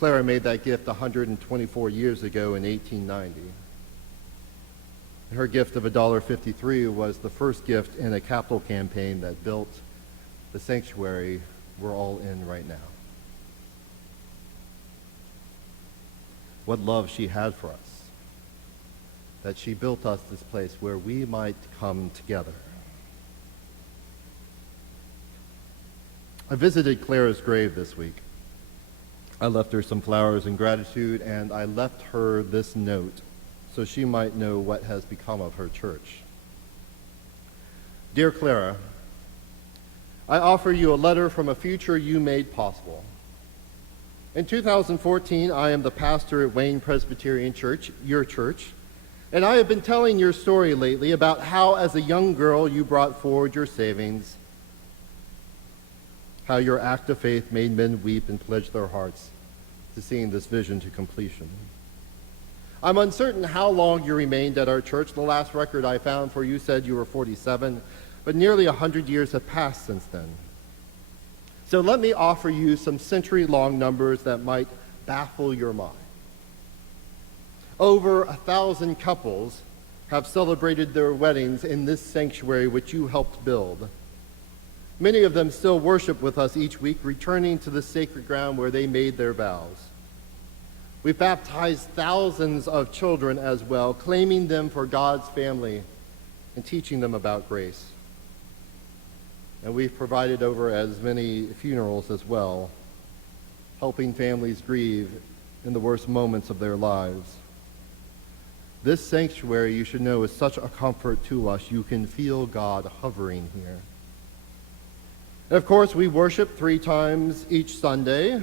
Clara made that gift 124 years ago in 1890. Her gift of $1.53 was the first gift in a capital campaign that built the sanctuary we're all in right now. What love she had for us, that she built us this place where we might come together. I visited Clara's grave this week. I left her some flowers in gratitude, and I left her this note so she might know what has become of her church. Dear Clara, I offer you a letter from a future you made possible. In 2014, I am the pastor at Wayne Presbyterian Church, your church, and I have been telling your story lately about how as a young girl you brought forward your savings, how your act of faith made men weep and pledge their hearts to seeing this vision to completion. I'm uncertain how long you remained at our church. The last record I found for you said you were 47, but nearly 100 years have passed since then. So let me offer you some century-long numbers that might baffle your mind. Over 1,000 couples have celebrated their weddings in this sanctuary which you helped build. Many of them still worship with us each week, returning to the sacred ground where they made their vows. We've baptized thousands of children as well, claiming them for God's family and teaching them about grace. And we've provided over as many funerals as well, helping families grieve in the worst moments of their lives. This sanctuary, you should know, is such a comfort to us. You can feel God hovering here. And of course, we worship 3 times each Sunday.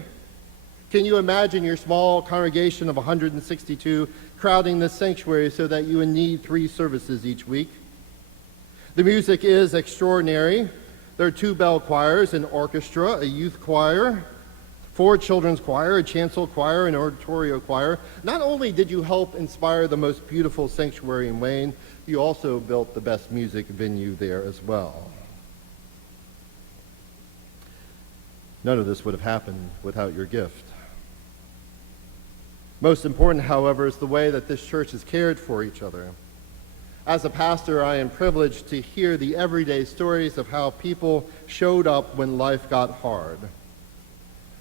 Can you imagine your small congregation of 162 crowding this sanctuary so that you would need 3 services each week? The music is extraordinary. There are 2 bell choirs, an orchestra, a youth choir, 4 children's choir, a chancel choir, an oratorio choir. Not only did you help inspire the most beautiful sanctuary in Wayne, you also built the best music venue there as well. None of this would have happened without your gift. Most important, however, is the way that this church has cared for each other. As a pastor, I am privileged to hear the everyday stories of how people showed up when life got hard,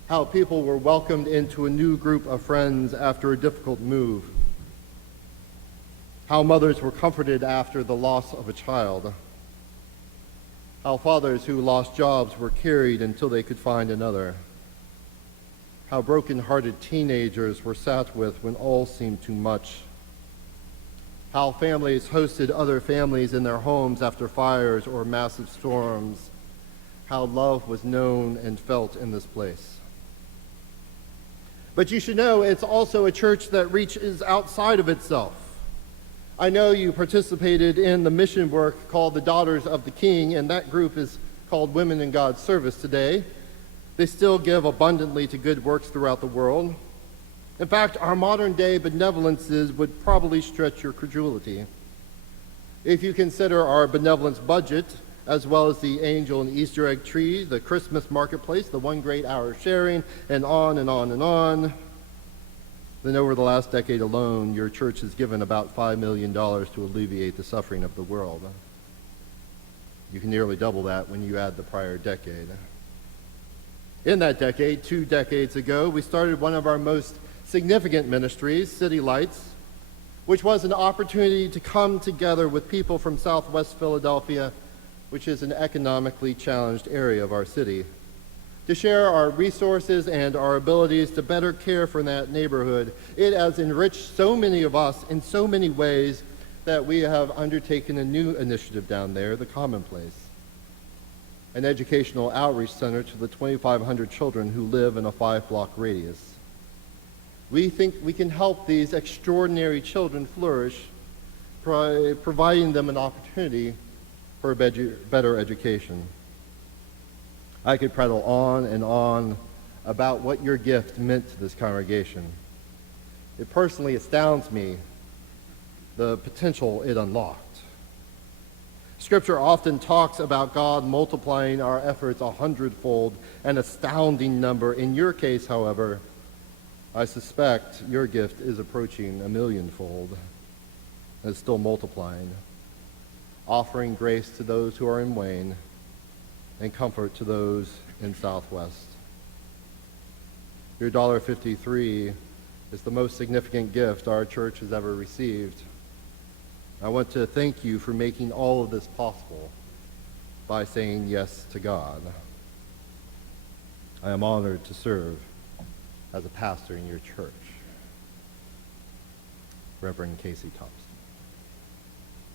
how people were welcomed into a new group of friends after a difficult move, how mothers were comforted after the loss of a child, how fathers who lost jobs were carried until they could find another, how broken-hearted teenagers were sat with when all seemed too much, how families hosted other families in their homes after fires or massive storms, how love was known and felt in this place. But you should know it's also a church that reaches outside of itself. I know you participated in the mission work called the Daughters of the King, and that group is called Women in God's Service today. They still give abundantly to good works throughout the world. In fact, our modern-day benevolences would probably stretch your credulity. If you consider our benevolence budget, as well as the angel and Easter egg tree, the Christmas marketplace, the one great hour sharing, and on and on and on, then over the last decade alone, your church has given about $5 million to alleviate the suffering of the world. You can nearly double that when you add the prior decade. In that decade, 2 decades ago, we started one of our most significant ministries, City Lights, which was an opportunity to come together with people from Southwest Philadelphia, which is an economically challenged area of our city, to share our resources and our abilities to better care for that neighborhood. It has enriched so many of us in so many ways that we have undertaken a new initiative down there, the Commonplace, an educational outreach center to the 2,500 children who live in a 5-block radius. We think we can help these extraordinary children flourish, providing them an opportunity for a better education. I could prattle on and on about what your gift meant to this congregation. It personally astounds me the potential it unlocked. Scripture often talks about God multiplying our efforts 100-fold, an astounding number. In your case, however, I suspect your gift is approaching a millionfold, and it's still multiplying, offering grace to those who are in Wayne and comfort to those in Southwest. Your $1.53 is the most significant gift our church has ever received. I want to thank you for making all of this possible by saying yes to God. I am honored to serve as a pastor in your church. Reverend Casey Thompson.